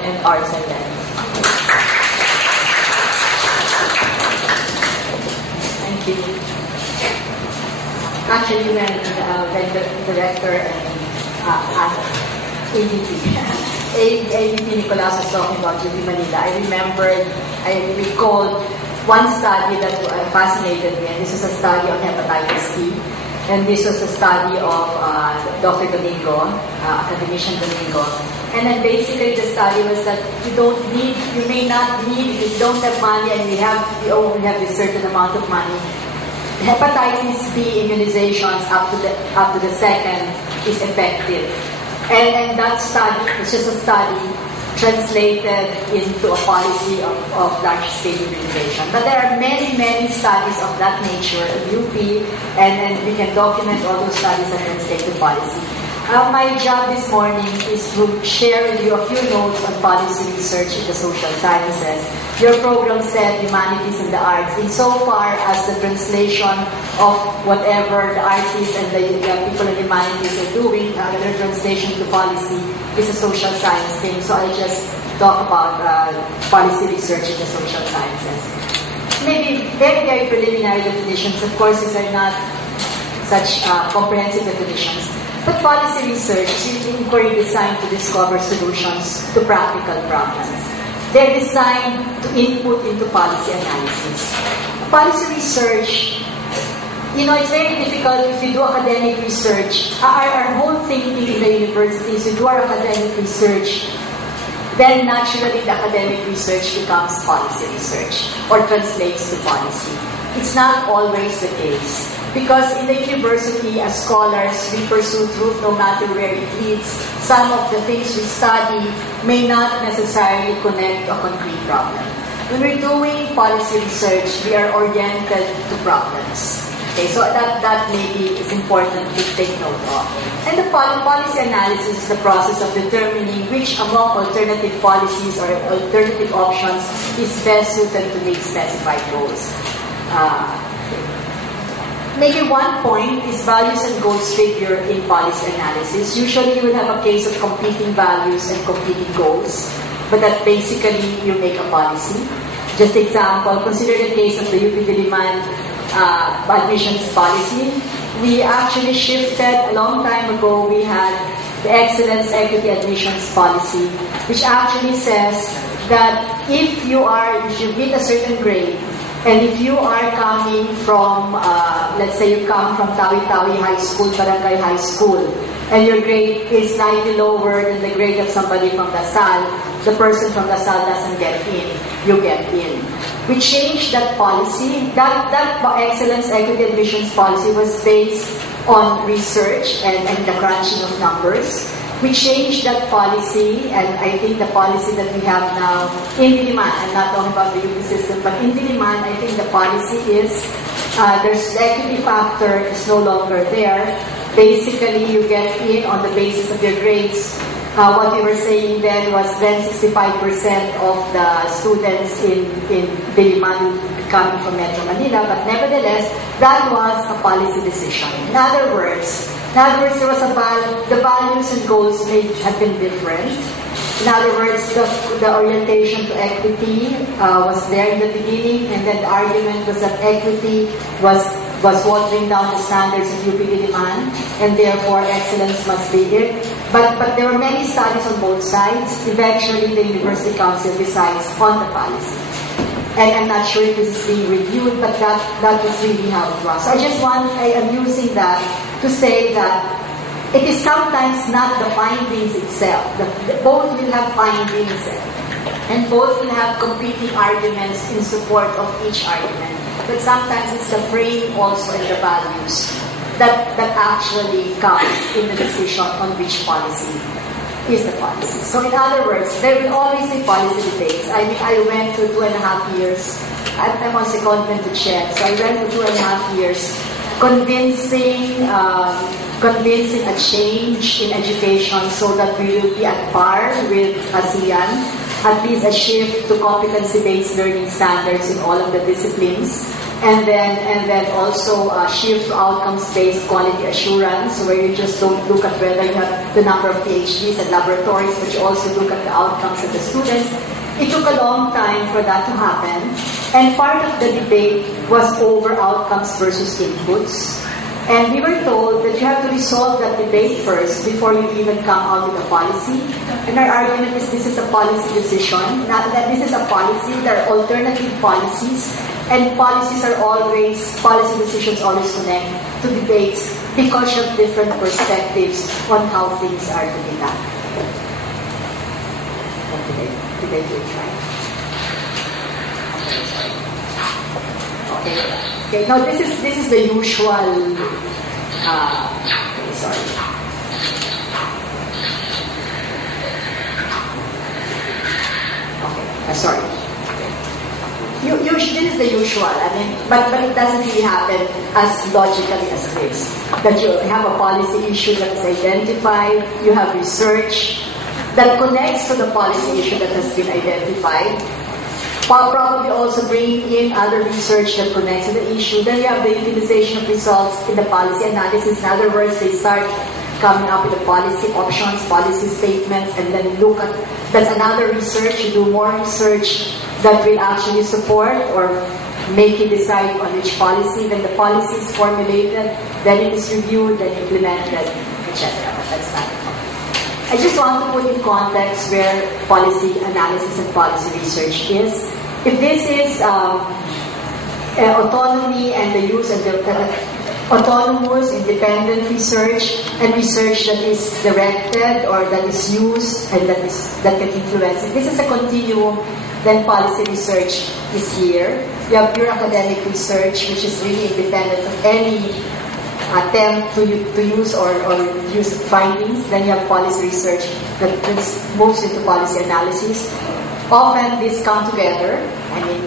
and Arts and Science. Thank you. Actually, when the director and ADP Nicolas was talking about UP Manila, I recalled one study that fascinated me, and this was a study on hepatitis C. And this was a study of Dr. Domingo, academician Domingo. And then basically the study was that you may not need, if you don't have money and you only have this certain amount of money, hepatitis B immunizations up to the second is effective. And that study, it's just a study, translated into a policy of large-scale immunization. But there are many, many studies of that nature in UP, and we can document all those studies and translate to policy. My job this morning is to share with you a few notes on policy research in the social sciences. Your program said humanities and the arts. Insofar as the translation of whatever the artists and the people in humanities are doing, their translation to policy is a social science thing. So I just talk about policy research in the social sciences. Maybe very, very preliminary definitions. Of course, these are not such comprehensive definitions. But policy research is an inquiry designed to discover solutions to practical problems. They're designed to input into policy analysis. Policy research, it's very difficult if you do academic research. Our whole thinking in the universities, you do our academic research, then naturally the academic research becomes policy research or translates to policy. It's not always the case. Because in the university, as scholars, we pursue truth no matter where it leads. Some of the things we study may not necessarily connect a concrete problem. When we're doing policy research, we are oriented to problems. Okay, so that maybe is important to take note of. And the policy analysis is the process of determining which among alternative policies or alternative options is best suited to meet specified goals. Maybe one point is values and goals figure in policy analysis. Usually you will have a case of competing values and competing goals, but that basically you make a policy. Just example, consider the case of the UP Diliman admissions policy. We actually shifted a long time ago. We had the excellence equity admissions policy, which actually says that if you meet a certain grade, and if you are coming from, let's say you come from Tawi-Tawi High School, Barangay High School, and your grade is slightly lower than the grade of somebody from Lasal, the person from Lasal doesn't get in, you get in. We changed that policy. That excellence equity admissions policy was based on research and the crunching of numbers. We changed that policy, and I think the policy that we have now in Diliman, I'm not talking about the UP system, but in Diliman, I think the policy is there's the equity factor is no longer there. Basically, you get in on the basis of your grades. What we were saying then was 65% of the students in Diliman coming from Metro Manila, but nevertheless, that was a policy decision. In other words, there was the values and goals may have been different. In other words, the orientation to equity was there in the beginning, and then the argument was that equity was watering down the standards of UP Diliman, and therefore excellence must be it. But there were many studies on both sides. Eventually, the University Council decides on the policy. And I'm not sure if this is being reviewed, but that was really how it was. So I am using that to say that it is sometimes not the findings itself. Both will have findings, and both will have competing arguments in support of each argument. But sometimes it's the frame also and the values that actually count in the decision on which policy is the policy. So in other words, there will always be policy debates. I went through 2.5 years. I'm on secondment to Czech, so I went through 2.5 years convincing a change in education so that we will be at par with ASEAN, at least a shift to competency-based learning standards in all of the disciplines. And then also shift to outcomes-based quality assurance, where you just don't look at whether you have the number of PhDs and laboratories, but you also look at the outcomes of the students. It took a long time for that to happen, and part of the debate was over outcomes versus inputs. And we were told that you have to resolve that debate first before you even come out with a policy. And our argument is this is a policy decision, not that this is a policy. There are alternative policies, and policy decisions always connect to debates because of different perspectives on how things are to be done. Did I do it right? Okay. Now this is the usual. Sorry. Okay. Sorry. This is the usual. I mean, but it doesn't really happen as logically as this. That you have a policy issue that is identified. You have research that connects to the policy issue that has been identified. While probably also bringing in other research that connects to the issue. Then you have the utilization of results in the policy analysis. In other words, they start coming up with the policy options, policy statements, and then look at, that's another research. You do more research that will actually support or make you decide on which policy. Then the policy is formulated, then it is reviewed, then implemented, etc. But that's not it. I just want to put in context where policy analysis and policy research is. If this is autonomy and the use of the autonomous, independent research and research that is directed or that is used and that can influence. If this is a continuum, then policy research is here. You have pure academic research, which is really independent of any attempt to use or use findings. Then you have policy research that moves into policy analysis. Often these come together. I mean,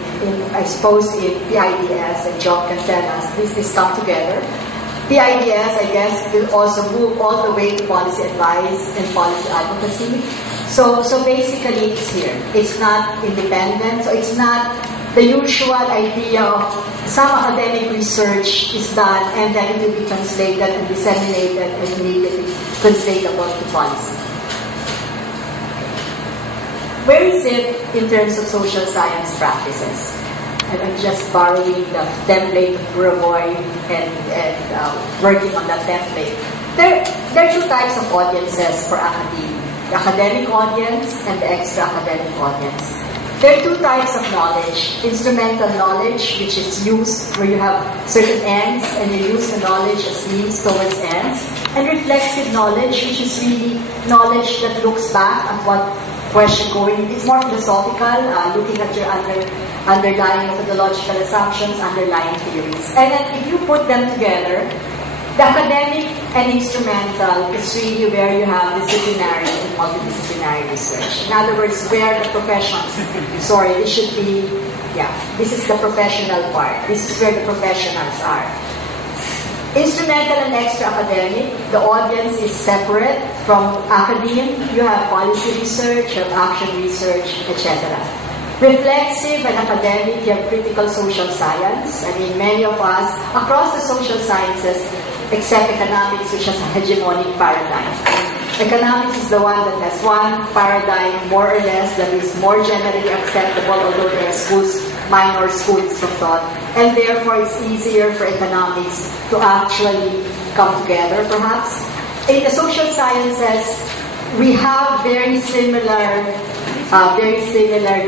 I suppose in PIDS, and John can tell us, these come together. PIDS, I guess, will also move all the way to policy advice and policy advocacy. So basically it's here. It's not independent. So it's not the usual idea of some academic research is done and then it will be translated and disseminated and immediately translatable to policy. Where is it in terms of social science practices? And I'm just borrowing the template of Buraboy and working on that template. There are two types of audiences for academia. The academic audience and the extra-academic audience. There are two types of knowledge. Instrumental knowledge, which is used where you have certain ends and you use the knowledge as means towards ends. And reflexive knowledge, which is really knowledge that looks back at what question going. It's more philosophical, looking at your underlying methodological assumptions, underlying theories. And then if you put them together, the academic and instrumental is really where you have disciplinary and multidisciplinary research. In other words, where the professions, this should be, this is the professional part. This is where the professionals are. Instrumental and extra academic, the audience is separate from academia. You have policy research, you have action research, etc. Reflexive and academic, you have critical social science. I mean, many of us, across the social sciences, except economics, which has a hegemonic paradigm. Economics is the one that has one paradigm, more or less, that is more generally acceptable, although there are schools, minor schools of thought. And therefore, it's easier for economics to actually come together, perhaps. In the social sciences, we have very similar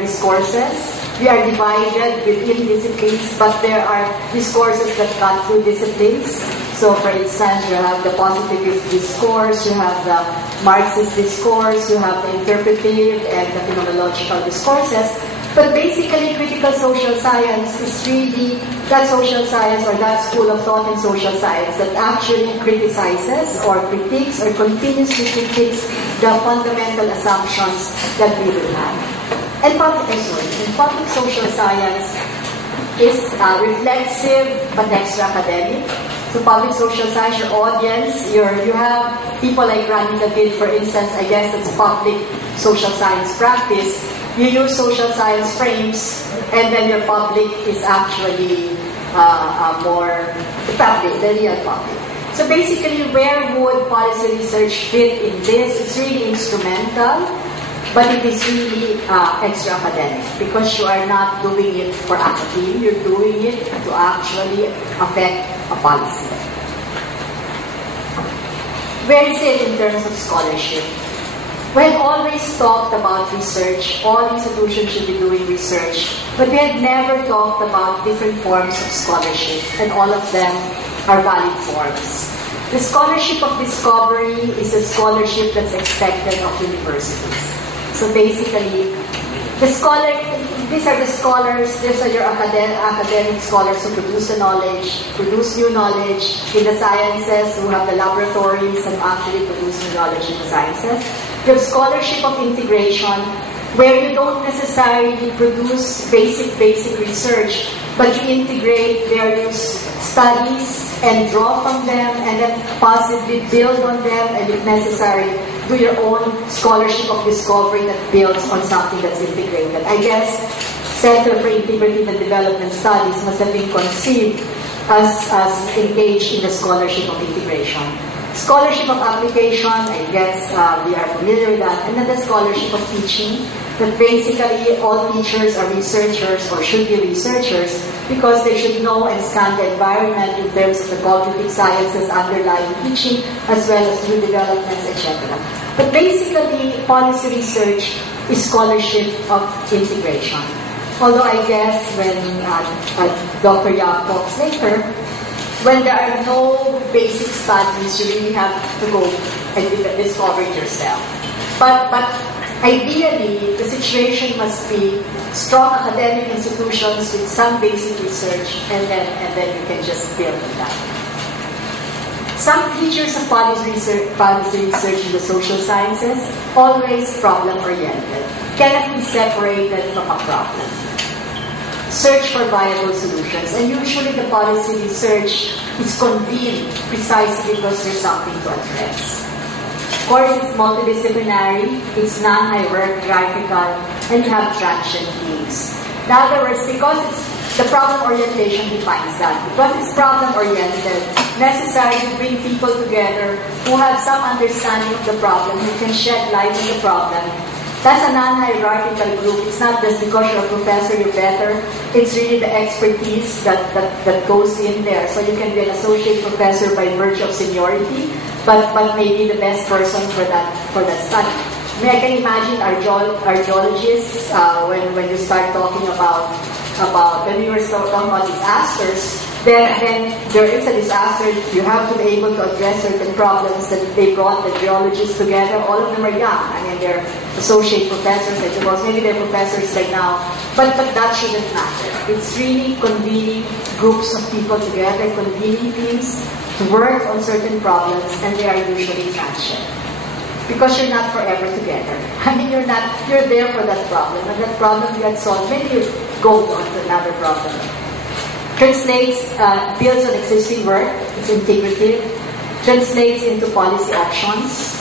discourses. We are divided within disciplines, but there are discourses that cut through disciplines. So, for instance, you have the positivist discourse, you have the Marxist discourse, you have the interpretive and the phenomenological discourses. But basically, critical social science is really that social science or that school of thought in social science that actually criticizes or critiques or continuously critiques the fundamental assumptions that we will have. And public social science is reflexive but extra academic. So public social science, your audience, you have people like Ranika did, for instance, I guess it's public social science practice. You use social science frames, and then your public is actually more the real public. So basically, where would policy research fit in this? It's really instrumental, but it is really extra academic because you are not doing it for academia, you're doing it to actually affect a policy. Where is it in terms of scholarship? We have always talked about research. All institutions should be doing research. But we had never talked about different forms of scholarship, and all of them are valid forms. The scholarship of discovery is a scholarship that's expected of universities. So basically, these are the scholars, these are your academic scholars who produce the knowledge, produce new knowledge in the sciences, who have the laboratories and actually produce new knowledge in the sciences. You have scholarship of integration, where you don't necessarily produce basic research, but you integrate various studies and draw from them and then possibly build on them, and if necessary, do your own scholarship of discovery that builds on something that's integrated. I guess Center for Integrative and Development Studies must have been conceived as engaged in the scholarship of integration. Scholarship of application, I guess we are familiar with that. And then the scholarship of teaching, that basically all teachers are researchers or should be researchers because they should know and scan the environment in terms of the cognitive sciences underlying teaching as well as new developments, etc. But basically, policy research is scholarship of integration. Although I guess when Dr. Yap talks later, when there are no basic studies, you really have to go and discover it yourself. But ideally, the situation must be strong academic institutions with some basic research, and then you can just build on that. Some features of policy research in the social sciences, always problem-oriented, cannot be separated from a problem. Search for viable solutions, and usually the policy research is convened precisely because there's something to address. Of course, it's multidisciplinary, it's non-hierarchical, and you have transient teams. In other words, because the problem orientation defines that. Because it's problem oriented, necessary to bring people together who have some understanding of the problem, who can shed light on the problem. That's a non-hierarchical group. It's not just because you're a professor, you're better. It's really the expertise that goes in there. So you can be an associate professor by virtue of seniority, but maybe the best person for that study. I mean, I can imagine archaeologists, when you start talking about when we were talking about disasters, then there is a disaster, you have to be able to address certain problems that they brought the geologists together. All of them are young. I mean, they're associate professors, I suppose. Maybe they're professors right now. But that shouldn't matter. It's really convening groups of people together, convening teams to work on certain problems, and they are usually transient. Because you're not forever together. I mean, you're there for that problem. And that problem you had solved, maybe you go on to another problem. Translates, builds on existing work, it's integrative, translates into policy options,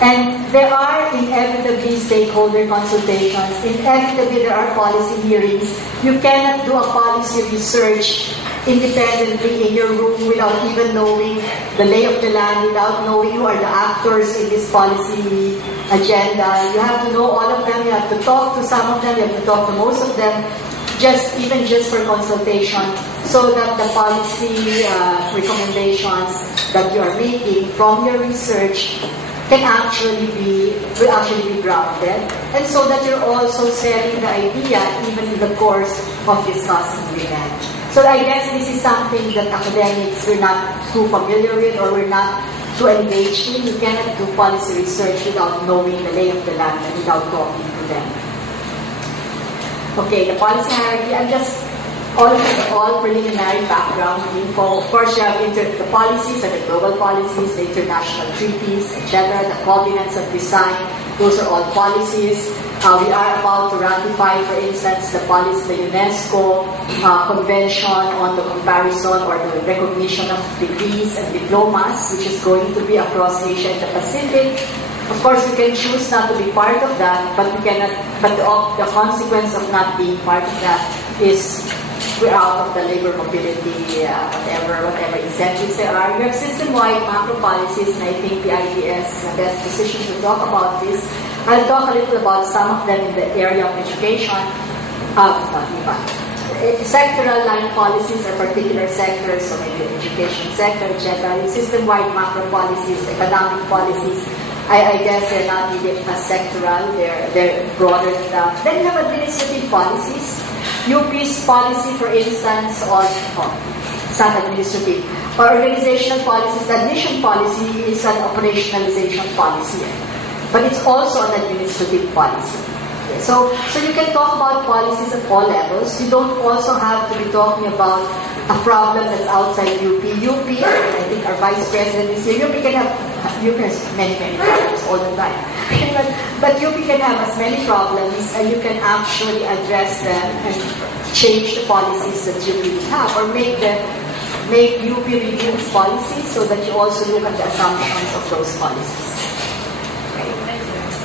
and there are inevitably stakeholder consultations, inevitably there are policy hearings. You cannot do a policy research independently in your room without even knowing the lay of the land, without knowing who are the actors in this policy agenda. You have to know all of them, you have to talk to some of them, you have to talk to most of them, even just for consultation, so that the policy recommendations that you are making from your research will actually be grounded, and so that you're also selling the idea even in the course of discussing with them. So I guess this is something that academics were not too familiar with or were not too engaged in. You cannot do policy research without knowing the lay of the land and without talking to them. Okay, the policy hierarchy, I'm just all preliminary background info. Of course, you have the policies and the global policies, the international treaties, etc., the covenants of design. Those are all policies. We are about to ratify, for instance, the UNESCO Convention on the comparison or the recognition of degrees and diplomas, which is going to be across Asia and the Pacific. Of course, we can choose not to be part of that, but we cannot. But the consequence of not being part of that is we're out of the labor mobility, whatever incentives there are. We have system-wide macro policies, and I think the PIDS is the best position to talk about this. I'll talk a little about some of them in the area of education. Sectoral line policies are particular sectors, so maybe the education sector, etc. System-wide macro policies, economic policies, I guess they're not really sectoral, they're broader than that. Then you have administrative policies. UP's policy, for instance, on it's not administrative, or organizational policies. The admission policy is an operationalization policy, but it's also an administrative policy. Okay, so you can talk about policies at all levels. You don't also have to be talking about a problem that's outside UP. I think our vice president is here. UP has many problems all the time. But UP can have as many problems, and you can actually address them and change the policies that you really have, or make UP review its policies so that you also look at the assumptions of those policies.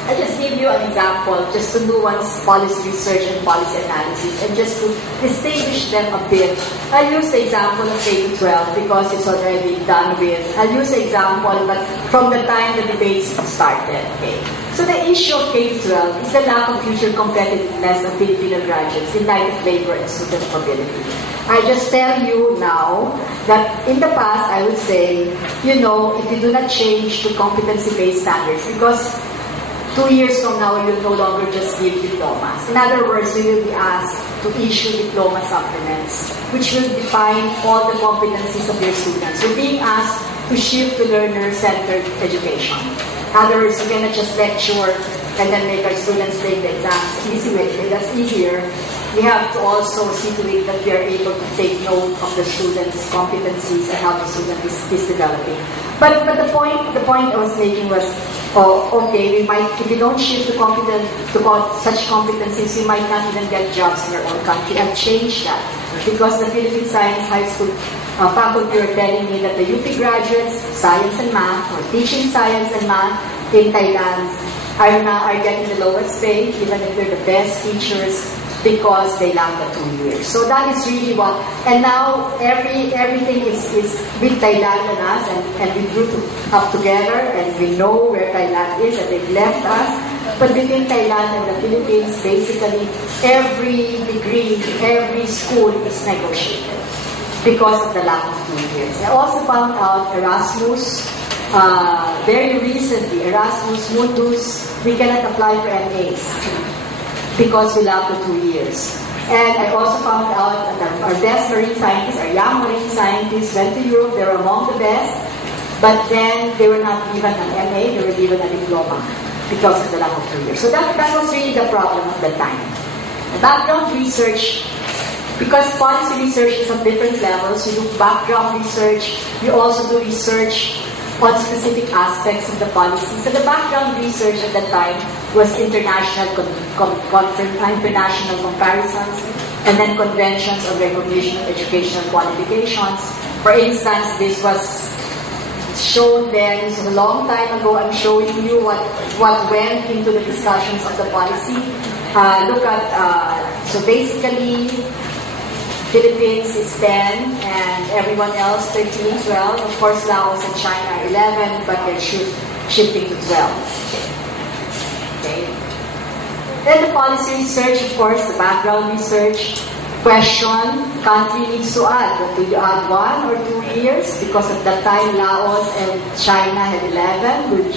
I'll just give you an example, just to nuance policy research and policy analysis, and just to distinguish them a bit. I'll use the example of K-12 because it's already done with. I'll use the example, but from the time the debates started. Okay. So the issue of K-12 is the lack of future competitiveness of Filipino graduates in light of labor and student mobility. I just tell you now that in the past, I would say, if you do not change to competency-based standards, because 2 years from now, we will no longer just give diplomas. In other words, we will be asked to issue diploma supplements, which will define all the competencies of your students. We're being asked to shift to learner-centered education. In other words, we cannot just lecture and then make our students take the exams. Easy way, that's easier. We have to also see to it that we are able to take note of the students' competencies and how the student is developing. But the point I was making was, okay, we might, if we don't shift to such competencies, we might not even get jobs in our own country. I've changed that because the Philippine Science High School faculty are telling me that the UP graduates, science and math, or teaching science and math in Thailand are getting the lowest pay, even if they're the best teachers, because they lack the 2 years. So that is really what, and now everything is with Thailand and us, and we grew up together, and we know where Thailand is, and they've left us. But between Thailand and the Philippines, basically every degree, every school is negotiated because of the lack of 2 years. I also found out Erasmus, very recently, Erasmus Mundus, we cannot apply for MAs because we lack the 2 years. And I also found out that our best marine scientists, our young marine scientists, went to Europe. They were among the best, but then they were not given an MA, they were given a diploma because of the lack of 2 years. So that was really the problem at the time. The background research, because policy research is at different levels, you do background research, you also do research on specific aspects of the policy. So the background research at that time was international comparisons, and then conventions on recognition of educational qualifications. For instance, this was shown then, this was a long time ago. I'm showing you what went into the discussions of the policy. Look at, so basically, Philippines is 10, and everyone else 13, 12. Of course, Laos and China are 11, but they're shifting to 12. Okay. Then the policy research, of course, the background research. Question, country needs to add. Do you add 1 or 2 years? Because at that time, Laos and China had 11.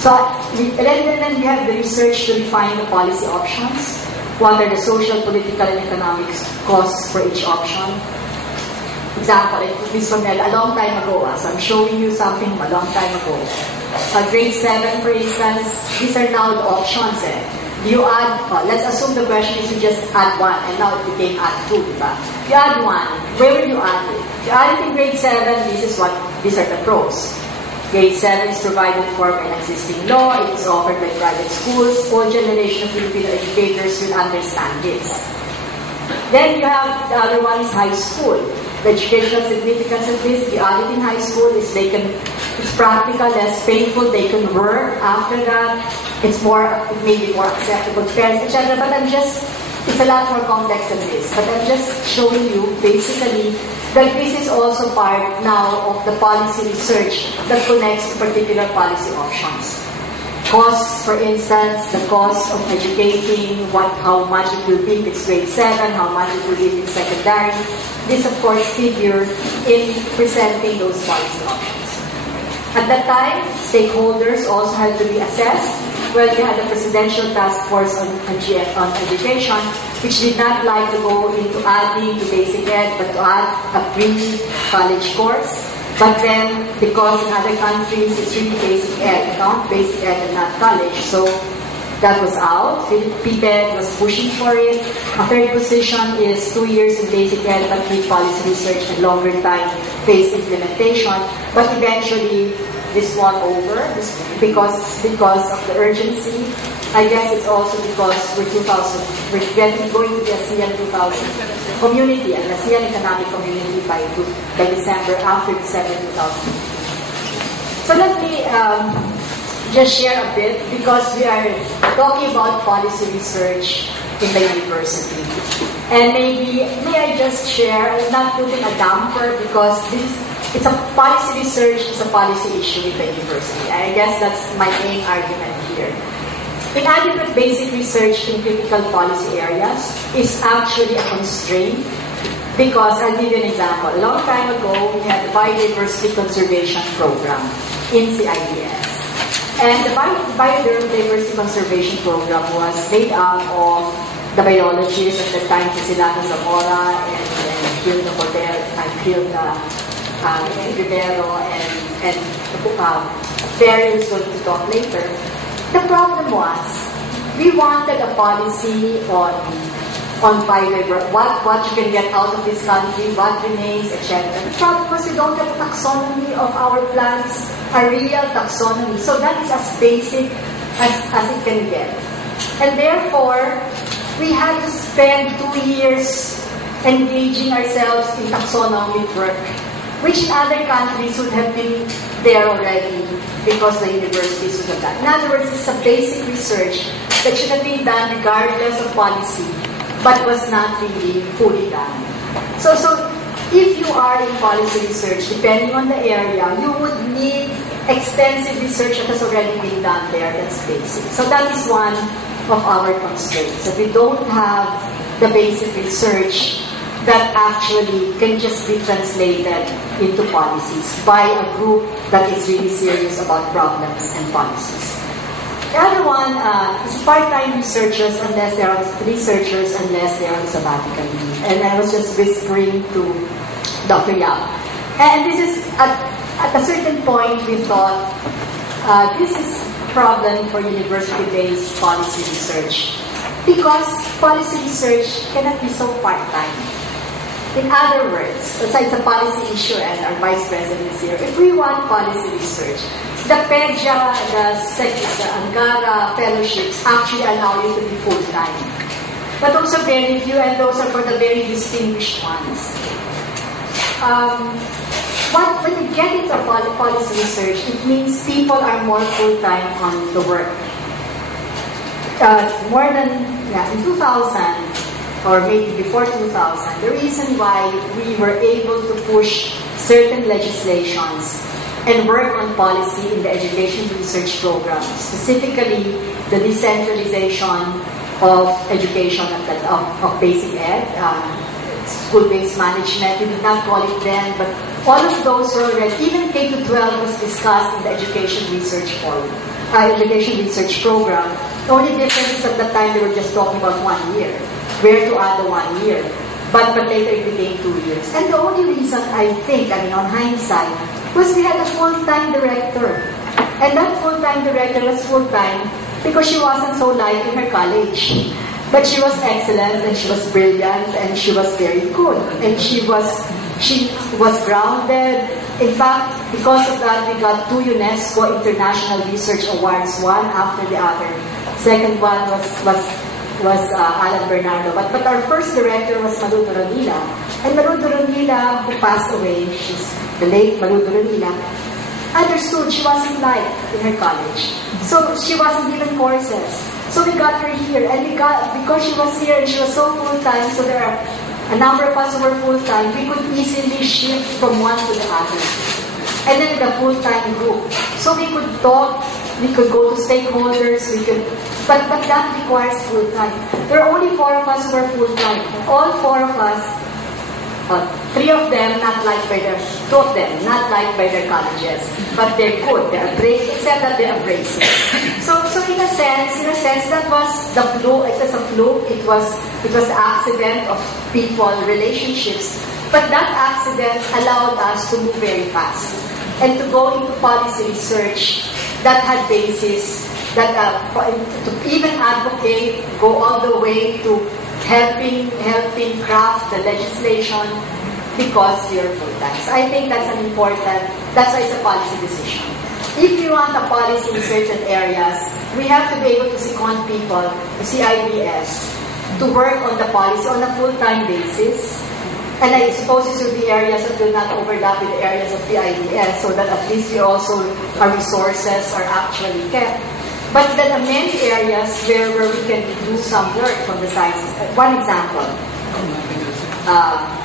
So, and then we have the research to define the policy options. What are the social, political, and economic costs for each option? Example, I put this from a long time ago. So I'm showing you something from a long time ago. Grade 7, for instance, these are now the options. Do you add, let's assume the question is you just add 1, and now it became add 2. Diba? You add 1, where will you add it? If you add it in grade 7, these are the pros. Grade 7 is provided for by an existing law. It is offered by private schools. All generation of Filipino educators will understand this. Then you have the other one is high school. The educational significance of this, the added in high school is it's practical, less painful. They can work after that. It may be more acceptable to parents, etc. But I'm just It's a lot more complex than this, but I'm just showing you basically that this is also part now of the policy research that connects to particular policy options. Costs, for instance, the cost of educating, how much it will be if it's grade 7, how much it will be if it's secondary. This, of course, figure in presenting those policy options. At that time, stakeholders also had to be assessed. Well, we had a presidential task force on education, which did not like to go into adding to basic ed, but to add a pre-college course. But then, because in other countries, it's really basic ed, not basic ed and not college. So that was out. PIDS was pushing for it. A third position is 2 years in basic ed, but with policy research and longer time phase implementation. But eventually, this won over because of the urgency. I guess it's also because we're going to be ASEAN 2000 community and ASEAN economic community by December, after December 2000. So let me just share a bit, because we are talking about policy research in the university. And may I just share, I'm not putting a damper, because it's a policy research, it's a policy issue with the university. I guess that's my main argument here. Inadequate basic research in critical policy areas is actually a constraint, because I'll give you an example. A long time ago, we had the Biodiversity Conservation Program in CIDS. And the Biodiversity Conservation Program was made up of the biologists at the time, Silano Zamora and Hilda Cordero, and Hilda Rivera, and Perry is going to talk later. The problem was, we wanted a policy on biodiversity, what you can get out of this country, what remains, etc. The problem was we don't have a taxonomy of our plants, a real taxonomy. So that is as basic as it can get. And therefore, we had to spend 2 years engaging ourselves in taxonomic work, which in other countries would have been there already, because the universities would have done. In other words, it's a basic research that should have been done regardless of policy, but was not really fully done. So if you are in policy research, depending on the area, you would need extensive research that has already been done there. That's basic. So that is one of our constraints. That we don't have the basic research that actually can just be translated into policies by a group that is really serious about problems and policies. The other one is part-time researchers unless they are sabbatical leave. And I was just whispering to Dr. Yap. And this is, at a certain point, we thought, this is a problem for university-based policy research, because policy research cannot be so part-time. In other words, let's say it's a policy issue and our vice president is here. If we want policy research, the PEDJA, the Angara fellowships actually allow you to be full-time. But also very few, and those are for the very distinguished ones. When you get into policy research, it means people are more full-time on the work. More than, in 2000, or maybe before 2000, the reason why we were able to push certain legislations and work on policy in the education research program, specifically the decentralization of education of basic ed, school-based management. We did not call it then, but all of those were already, even K-12 was discussed in the education research program. The only difference is at the time they were just talking about 1 year, where to add the 1 year. But later it became 2 years. And the only reason I think, on hindsight, was we had a full-time director. And that full-time director was full-time because she wasn't so liked in her college. But she was excellent, and she was brilliant, and she was very good. And she was grounded. In fact, because of that, we got 2 UNESCO International Research Awards, one after the other. Second one was Alan Bernardo. But our first director was Malu Duranila. And Malu Duranila, who passed away, she's the late Malu Duranila, understood she wasn't liked in her college. So she wasn't given courses. So we got her here, and because she was here and she was so full-time, so there are a number of us who were full-time, we could easily shift from one to the other. And then the full-time group. So we could talk, we could go to stakeholders, but that requires full-time. There are only 4 of us who are full-time. All 4 of us, 3 of them not liked by their, 2 of them not liked by their colleges, but they're good, they're brave, except that they're abrasive. So in a sense, that was the fluke. It was a fluke. It was the accident of people, relationships. But that accident allowed us to move very fast and to go into policy research that had basis, that to even advocate, go all the way to helping craft the legislation because you're full-time. So I think that's that's why it's a policy decision. If you want a policy in certain areas, we have to be able to second people to CIDS to work on the policy on a full-time basis. And I suppose these will be areas that will not overlap with the areas of PIDS, so that at least our resources are actually kept. But there are many areas where we can do some work from the sciences. One example,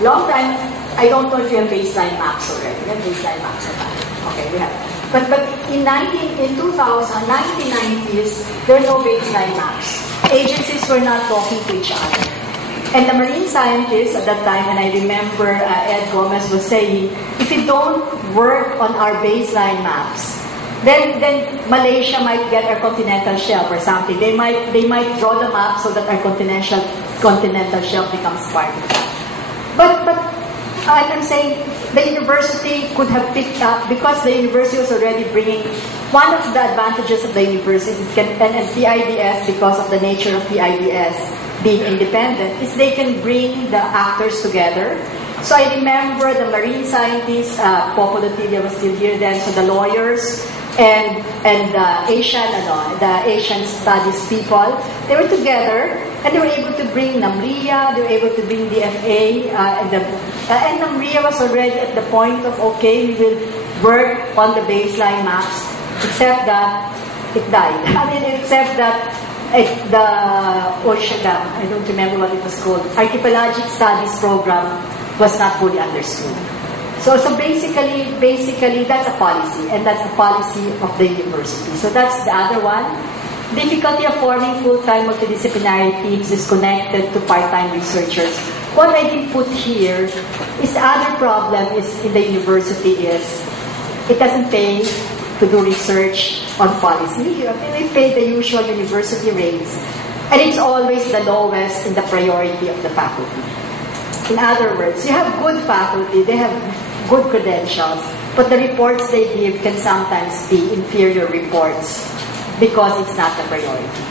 long time, I don't know if you have baseline maps already. You have baseline maps already. Okay, we have. But in 1990s, there were no baseline maps. Agencies were not talking to each other. And the marine scientists at that time, and I remember Ed Gomez was saying, if we don't work on our baseline maps, then Malaysia might get our continental shelf or something. They might draw the map so that our continental shelf becomes part of that. But I'm saying the university could have picked up, because the university was already bringing, one of the advantages of the university and PIDS, because of the nature of PIDS being independent, is they can bring the actors together. So I remember the marine scientists, Popo Lotilla was still here then, so the lawyers and the Asian studies people, they were together and they were able to bring NAMRIA, they were able to bring the FA, and NAMRIA was already at the point of, okay, we will work on the baseline maps, except that it died. Except that the ocean, I don't remember what it was called, archipelagic studies program was not fully understood. So basically that's a policy, and that's a policy of the university. So that's the other one. Difficulty of forming full-time multidisciplinary teams is connected to part-time researchers. What I did put here is the other problem is in the university is it doesn't pay to do research on policy. We pay the usual university rates, and it's always the lowest in the priority of the faculty. In other words, you have good faculty, they have good credentials, but the reports they give can sometimes be inferior reports because it's not the priority.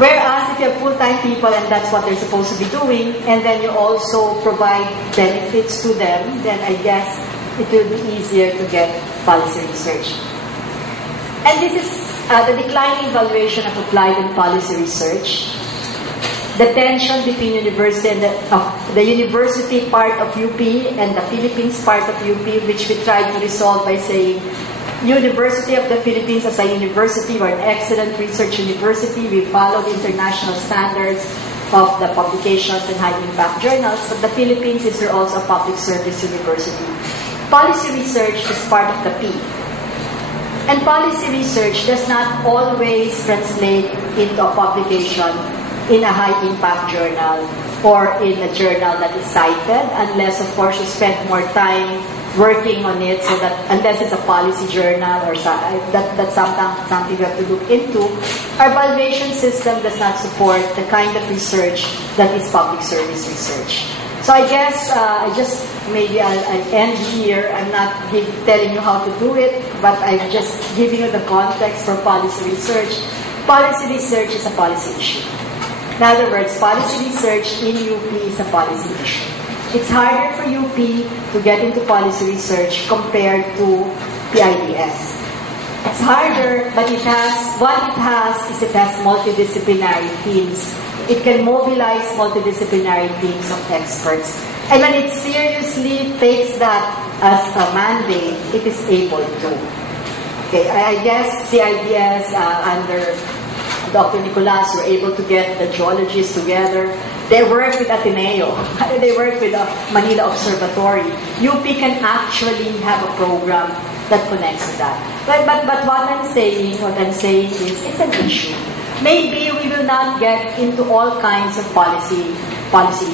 Whereas if you have full-time people and that's what they're supposed to be doing, and then you also provide benefits to them, then I guess it will be easier to get policy research. And this is the declining valuation of applied and policy research. The tension between university and the university part of UP and the Philippines part of UP, which we tried to resolve by saying, University of the Philippines as a university, we're an excellent research university. We follow the international standards of the publications and high-impact journals, but the Philippines is also a public service university. Policy research is part of the P. And policy research does not always translate into a publication in a high-impact journal or in a journal that is cited, unless, of course, you spend more time working on it, so that unless it's a policy journal or that's something you have to look into. Our valuation system does not support the kind of research that is public service research. So I guess I'll end here. I'm not telling you how to do it, but I'm just giving you the context for policy research. Policy research is a policy issue. In other words, policy research in UP is a policy issue. It's harder for UP to get into policy research compared to PIDS. It's harder, but it has multidisciplinary teams. It can mobilize multidisciplinary teams of experts. And when it seriously takes that as a mandate, it is able to. Okay, I guess CIDS under Dr. Nicolas were able to get the geologists together. They work with Ateneo. They work with the Manila Observatory. UP can actually have a program that connects to that. But what I'm saying is it's an issue. Maybe we will not get into all kinds of policy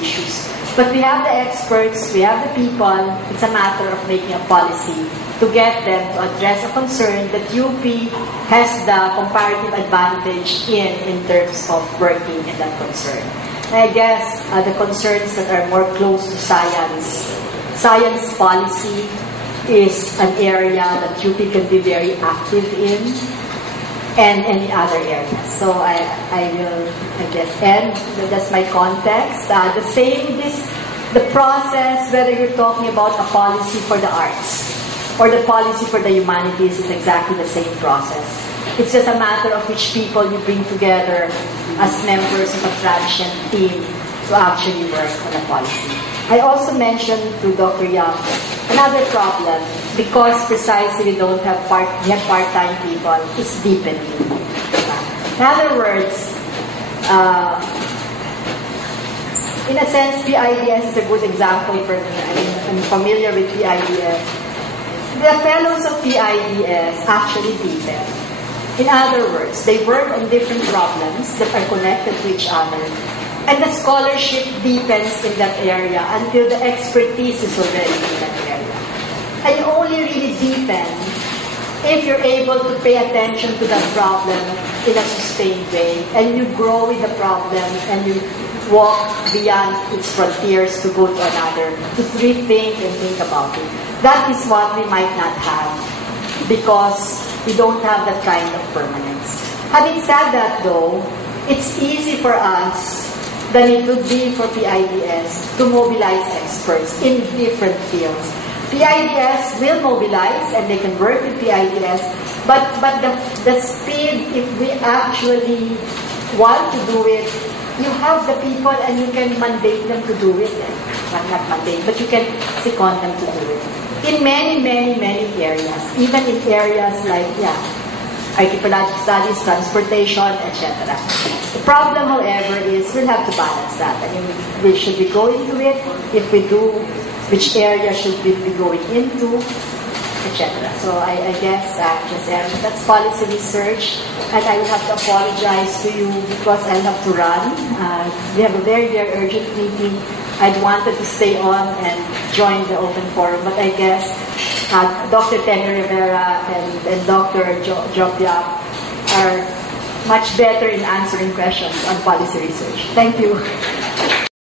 issues. But we have the experts, we have the people. It's a matter of making a policy to get them to address a concern that UP has the comparative advantage in terms of working in that concern. And I guess the concerns that are more close to science policy is an area that UP can be very active in, and any other areas. So I guess, and that's my context. The process, whether you're talking about a policy for the arts or the policy for the humanities, is exactly the same process. It's just a matter of which people you bring together as members of a transient team to actually work on a policy. I also mentioned to Dr. Yang another problem, because precisely we have part-time people, is deepening. In other words, in a sense, PIDS is a good example for me. I'm familiar with PIDS. The fellows of PIDS actually deepen. In other words, they work on different problems that are connected to each other. And the scholarship deepens in that area until the expertise is already in that area. And you only really deepen if you're able to pay attention to that problem in a sustained way, and you grow with the problem, and you walk beyond its frontiers to go to another, to rethink and think about it. That is what we might not have, because we don't have that kind of permanence. Having said that, though, it's easy for us than it would be for PIDS to mobilize experts in different fields. PIDS will mobilize, and they can work with PIDS, but the speed, if we actually want to do it, you have the people and you can mandate them to do it. Not mandate, but you can second them to do it. In many, many, many areas, even in areas like, archaeological studies, transportation, etc. The problem, however, is we'll have to balance that. I mean, should we go into it? If we do, which area should we be going into, etc. So I guess that's policy research, and I will have to apologize to you because I have to run. We have a very, very urgent meeting. I'd wanted to stay on and join the open forum, but I guess Dr. Rivera and Dr. Josef are much better in answering questions on policy research. Thank you.